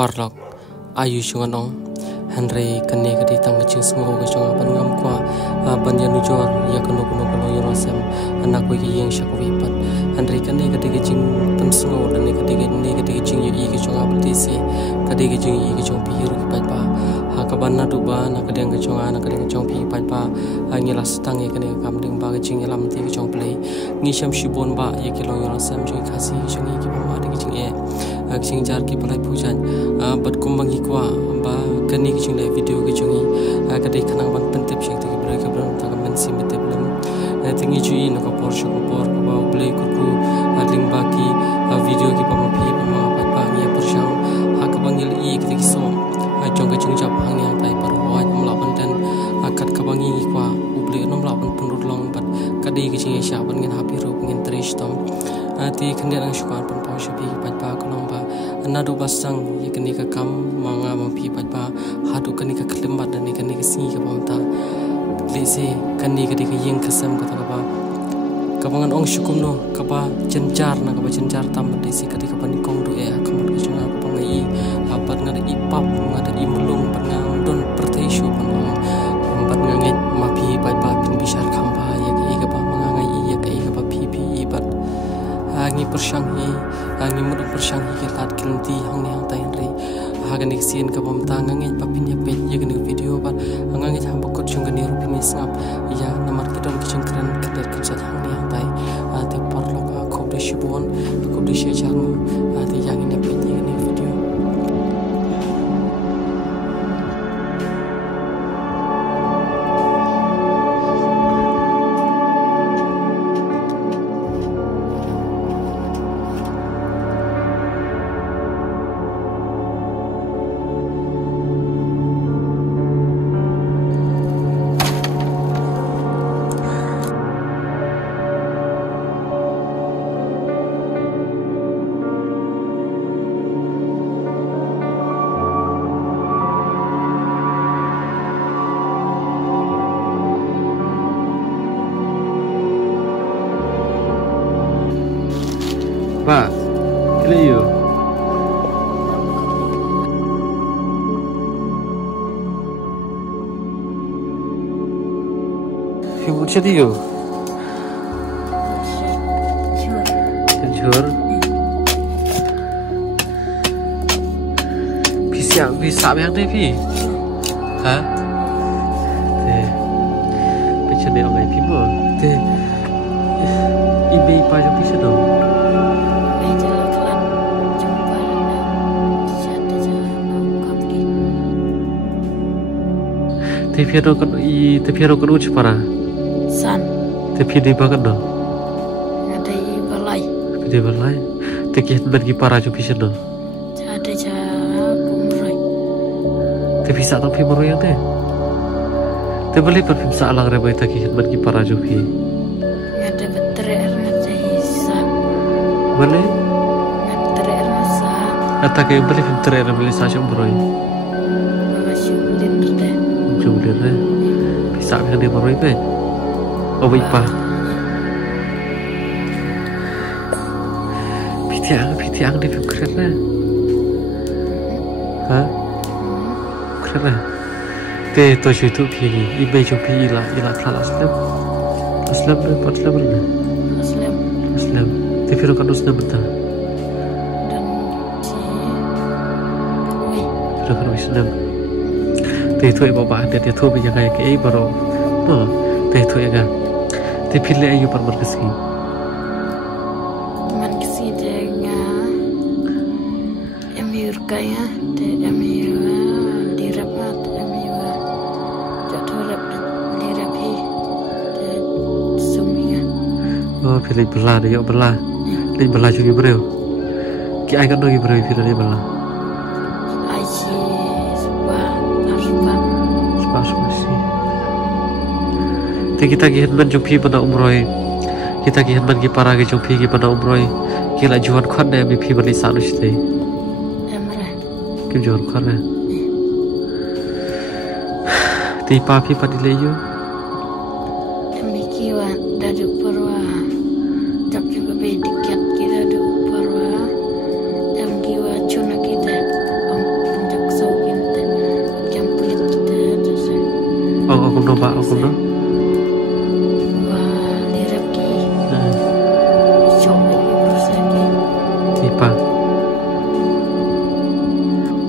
parlok ayu chunganong Henry kane kadi tang ching sngo ga chunga ban ngam kwa ban ya nujor ya kono yorosem anak ko yeng shakwi pat Henry kane kadi ching tam sngo dan kadi ching yi ga chunga baltisi kadi ching yi ga chung pi ru pat pa ha ka ban na du ba na kadi ga chunga na kadi chung pi pat pa ngi la stang ye kane kam ding ba ga ching lam ti ga chung play ngi sham shibon ba ye ki lo yorosem chung khasi chung yi ki ba ma de ching e ching jar ki palai pujan bat kumbang ikwa ba kani ki chung le video ki chungi kadai khanang ban pentep shek ki bra ka bra ta kan sim te blam tingi chui no ka por shok por ka ba play ku ling ba ki video ki pa ma phi pa ma pa pa ngi por shang ha ka bangil i ki so chong ka chung jap hang ni tai par wa am la ban ten kat ka bangi ikwa uble nom la ban pun long bat kadai ki chung sha ban ngin happy ru ngin trish tom ti khande ang shukar pan pa shapi pat pa kolong ba anadu basang yakni ka kam manga mampi pat pa hadu kani ka khlim ba dan kani ka si ka pamta lese kani ka dik yeng khasam ka ba kabangan ong shukum no ka ba cencar na ka ba cencar tam desi ka dik pan kong du e kamut ka chunga ka pangai apat ngada ipap ngada imlung pan ngang don perteshu pan ong pat nganget mapi pat pa pin bishar khamba yak e ka ba mangai yak e ka ba pi pat ngi persanghi ngi mudah persanghi ke tat kilti hang ni hang tai ri hagan iksin ka bom tang ngi papin ya pe ya gani video ba ngi ham bokot chung gani rupin snap ya namar kidon kiching kran keder kichat hang ni hang tai ate parlo ka khob de shibon khob de she chang ate yang ni pe ya gani video Pak, kira you. Ibu jadi you. Jujur. Bisa yang deh pi. Hah? Deh. Bisa deh orang pi bo. Deh. Ibu pajak bisa dong. Tepiaro kan uci para san tepi di bagan do ada i balai di balai teki bagi para ju bisa do ada ja kumrai tepi sa tapi baru yang teh te beli perfum sa alang rebai teki bagi para ju pi ada betre ada hisab beli betre rasa ata ke beli film tre beli sa shom broi Jumlah deh, bisa yang dia baru itu, oh baik pak, pitiang dia keren lah, hah, keren lah, deh tu itu pergi, ibu juga ilah kelas aslam dapat aslam, tapi orang kan aslam betul, dan kan aslam. Teh tu ibu bapa dia tu bijak kayak ke baru, no, teh tu ya kan, teh pilih ayu perbar kesi. Man kesi dengan emir kaya, emir dirapat, emir jatuh rap dirapi, semuanya. Oh pilih belah dia belah, pilih belah juga bro. Ki ay kan dogi bro pilih dia belah. Kita gihan man jumpi pada umroy, kita gihan man para ke jumpi pada umroy, kila juan khan deh mipi bali salus deh. Kim juan khan deh. Ti papi pada leju. Mikiwan dari perwa, jam juga bedikat kita dari perwa, jam kiwa cuna kita, no ba aku no. Wah, diraki. Coba di persegi. Tipa.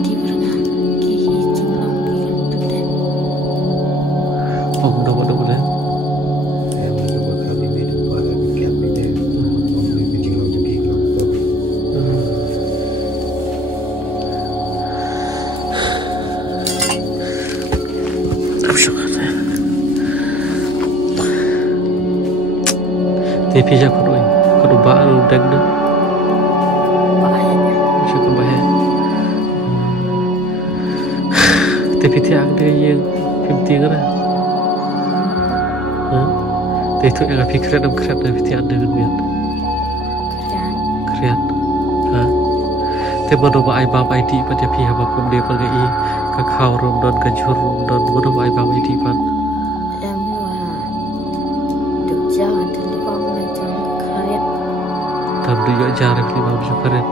Di berenang. Kihi culang kihin peten. Oh, no ba boleh. Tapi saya kudu baal dan na Bahaya. saya kudu bahaya. Tapi tiang dia yang penting lah. Tapi itu yang pikiran dan kerap dari tiang dengan biar Kerjaan. keren. Tapi mana ba ai bam ai di pada pihak bakum dia pakai kakau rom dan kajur rom dan mana ba ai bam ai di pan. Em wah. Được jalan dari bang macam karet. Dan dia jarang lima macam keren.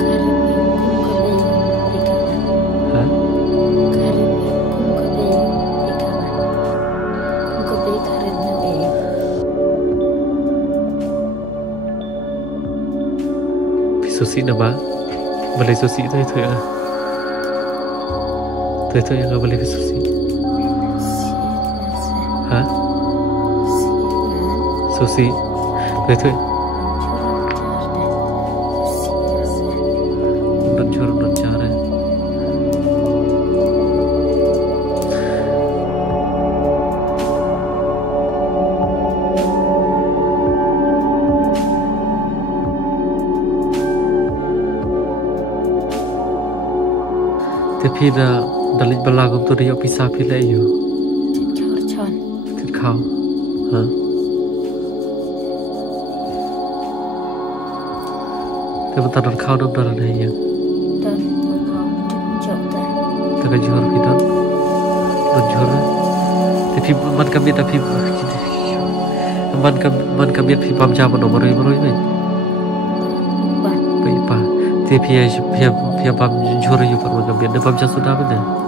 Karet yang kum kebayang ikaman. Karet yang kum kebayang ikaman. Kum kebayang karet na bayang. Susi nama boleh susi itu ya. Itu yang nggak boleh susi. Hah? Susi. Itu dan curang dan cara. Tapi dah dalit belagum tu dia pisah pilih you. Kau, Tapi tak kau dong dalam dia. Dan kau menjauhkan. Tak jual kita, dan jual. Tapi man kami tapi man kami tapi pam jaman nomor ini. Baik pa. Tapi dia pam jual you per man kami. Dia pam jasa sudah benar.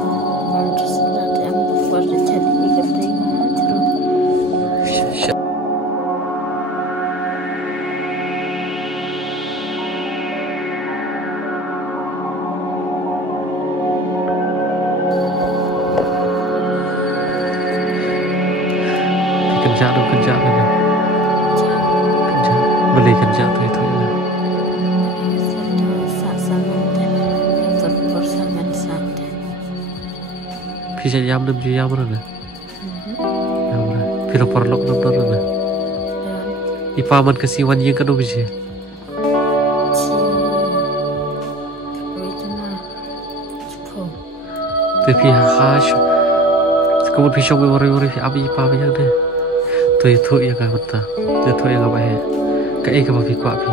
Kerja ni. Kerja. Beli kerja tu itu ya. Bisa jam dem jam mana? Jam mana? Piro perlok dem mana? Ipaman kesiwan yang kanu bisa. Tapi hash. Kemudian pisau memori abi ipa yang deh. Tu itu yang kau betul. Tu itu yang kau bahaya. Kau kau mahu kuat pi.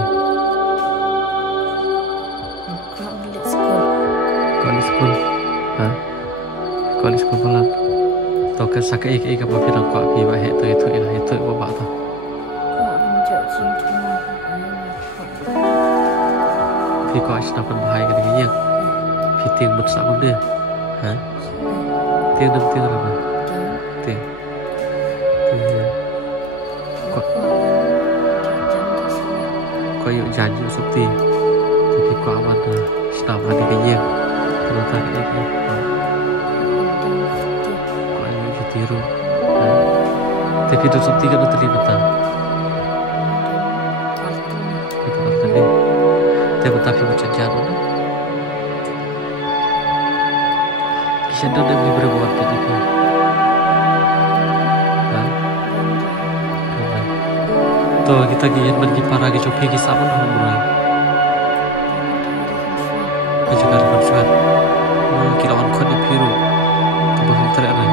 Kau di sekolah. Kau di sekolah malam. Tahu kan sakai kau mahu nak kuat pi bahaya. Tu itu yang bawa tu. Pi kau asyik nak bahaya kan dia. Pi tiang bersama dia. Tiang apa? Tiang. Kau yuk janji seperti tapi kau aman selama di kaya kalau tak ada kau yuk jutiru tapi itu seperti kan terlibat tak itu berarti tapi macam jalan kisah tu dia boleh berbuat PDP. तो kita giat bagi para ke choki ki saban homroi aja kar konsuat kira on khoni phiru to bahum tare ana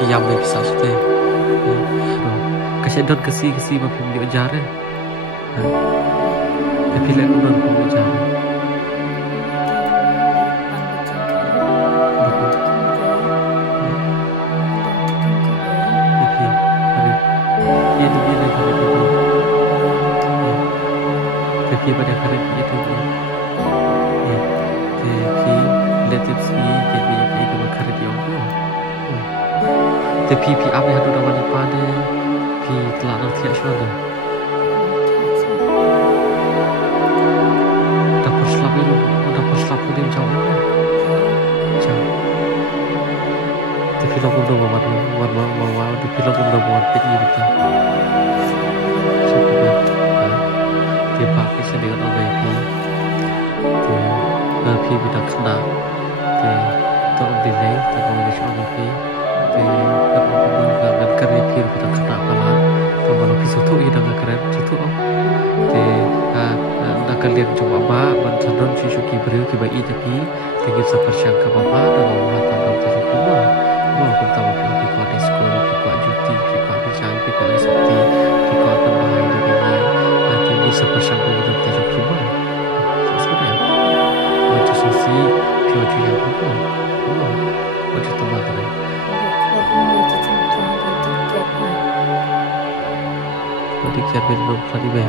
ki yam le bisa sute kasi don kasi ma phim dio jare tapi le don phim jare พี่ประเดี๋ยวคาริพี่ตัวนี้พี่เลติปซีพี่ตัวคาริพี่องแต่พี่อัพให้ดูดาวันนี้ป้าเด้พี่ตลาดเราเที่ยวช่วงนึงdapat slap itu dia jauh tapi lo belum buat tapi lo belum buat peti kita cukup dia pakai sedikit orang pi kita kena tak delay tak boleh show pi dan kerja pi kita kena malah tak boleh pi suatu ini dengan keren suatu nak kalian coba ban sandon cuci beriu kibai tapi tinggi sepersiang ke bapa dengan mata bapa semua mau aku tahu pi kuat di sekolah pi kuat cuti pi kuat bincang pi kuat sakti pi kuat tambah ini begini tinggi sepersiang ke kita semua sudah macam sisi pi cuci yang apa macam tambah keren jadi kiat belum tadi be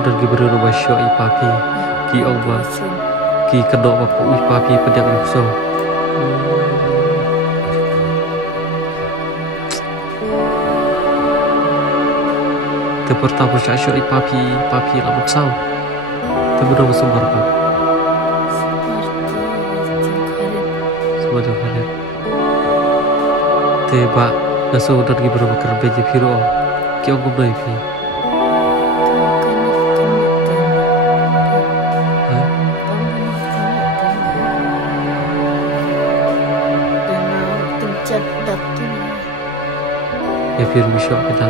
dan gibru rumah syok ipapi ki Allah ki kedok bapu ipapi pedang musuh pertama syok ipapi lamun sau tebedo sumber apa sumber kalian teba nasu dan gibru bakar beji piro ki Allah berifi ya firman syok kita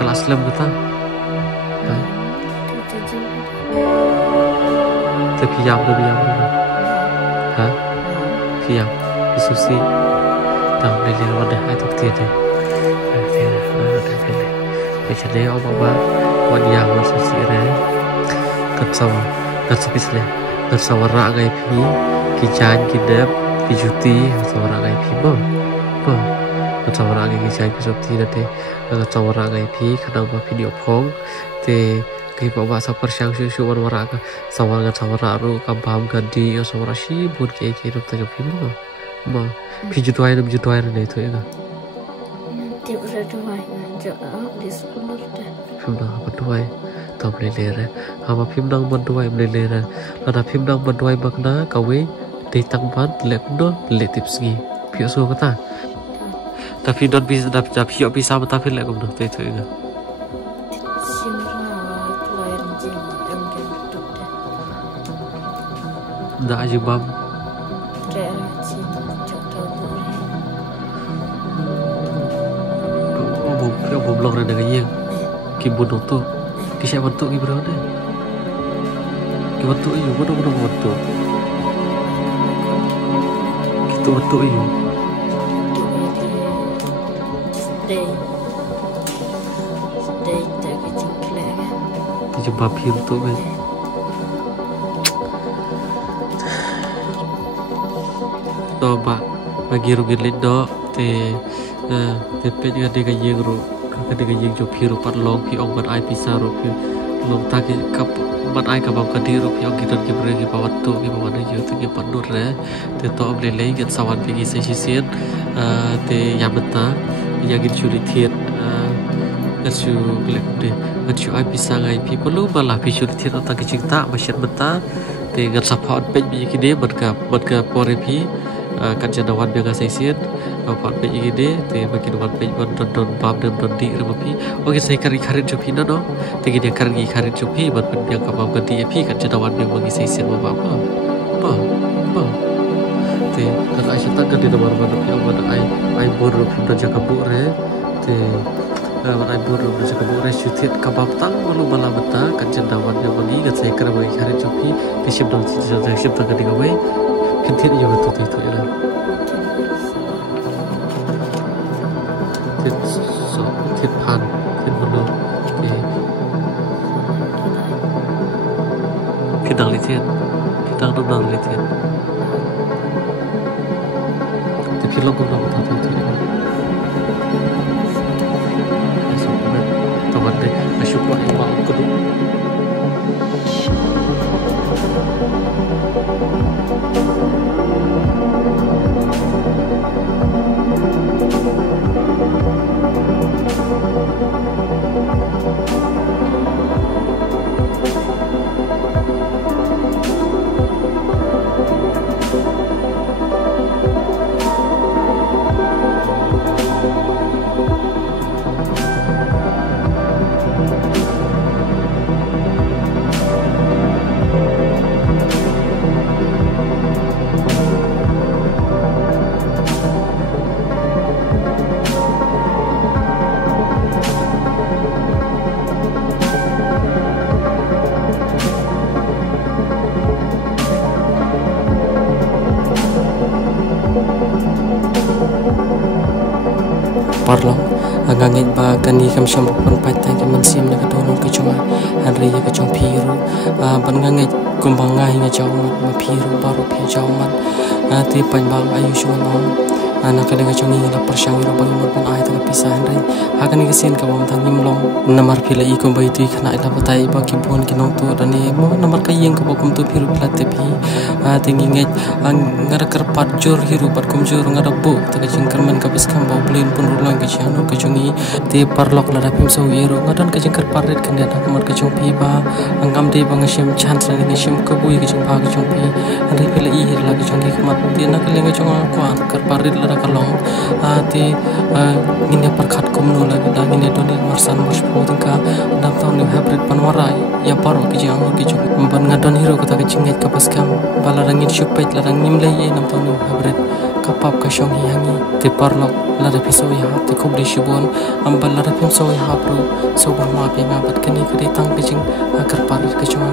kelas lem kita tapi yang lebih yang isusi tahu beli wadah itu tiada macam dia apa wadah isusi re ketsawa ketspisle ketsawara ngai pi kijan kidap kijuti ketsawara ngai pi bo ketsawara ngai kijan kijuti nate ketsawara ngai pi kadang ba video phong te kai bawa sapar syang syu warwara ka sawara ru kabam gadi sawara shi bun ke ru ta jopi mo pi jutuai ne itu ya dia berdoai jo di sekolah dah phimdang berdoai tau lelera hama phimdang berdoai lelera lada phimdang berdoai bakna kawe dei tangban lekdo letipsgi pioso kata tapi don bisa dapat pio bisa tapi lek gum itu ya dah aja bam oh belum ada lagi kibun tu kisah bentuk ni berapa deh bentuk ini mana bentuk kita bentuk ini tujuh babi untuk ni coba bagi rugi lido te juga dia gayeng ru kada gayeng jo phiru pat long phi ong ban ai pisa ru phi long ta ki kap ban ai ka bam ka di ru phi ong kitan ki bre ki bawat tu ki bawan ju tu ki pandur re te to ble le get sawan pi ki se sien te yamata yagin churi thiet chu glek de chu ai pisa ngai phi pelu bala phi churi thiet ta ki chingta masyat beta te ngat sapot pe bi ki de bat ka pore phi kan jadawan biang sai sien pat pe igede te bagi wan pe don bab dem don di repi oke sai kari kharit jopi no te gede kari kharit jopi ban pen biang ka bab di epi kan jadawan biang bagi sai sien ba te kan aisha ta gede nomor ban pi ban ai bor pi do jaga bu re te ban ai bor do jaga bu re syutit ka bab tang walu bala beta kan jadawan biang bagi kan sai kari bagi kharit jopi te shib dong shib ta gede gawe kintir yo betul itu ya thiết hàn thiết một đường để thiết đằng lý thiên thiết đằng đông đằng lý thiên thì kilo guna kata tadi masuk ke tempat deh masuk buat yang mau kudu parlong angangit ba kani kam syam pun patai kam mansim na kadon ke chunga hanri ya ke chung phiru ban ngangit kumbang ngai nga chaw ma phiru baru phe chaw man ti pan bang ayu shuno ana kale nga chung ni la persang ro bang mur ban ai ta pisah hanri hakani ke sin ka bom thang nim long namar phila I ko bai tu khana ila batai ba ki bon ki nong tu rani mo namar ka yeng ko bokum tu phiru plat te phi tingi nget ngar kar pat jor hiru pat kum jor ngar bu ta ka jing karman ka bis kam ba blin pun rulang ke chanu ke chungi te parlok la rapim so yero ngadon ke jing kar paret kan da kamar ke chung phi ba angam de bang shim chan sa ni shim ka bui ke chung ba ke chung phi ri pele I la ke chung ki kamat te na ke lenga chung ko kar paret la ka long te ngine par khat kum no la da ngine doni marsan mos po ka dam taw ni hybrid panwarai ya paro ke jang ke chung ban ngadon hero ko ta ke chinget ka pas kam bala rangin shupet la rang nim le ye nam taw ni hybrid kapap ka shong hi hangi te parlok la da piso ya te khubli shibon ambal la da pim so ya pro so ba ma pe nga bat kani kri tang ke jing kar paret ke chung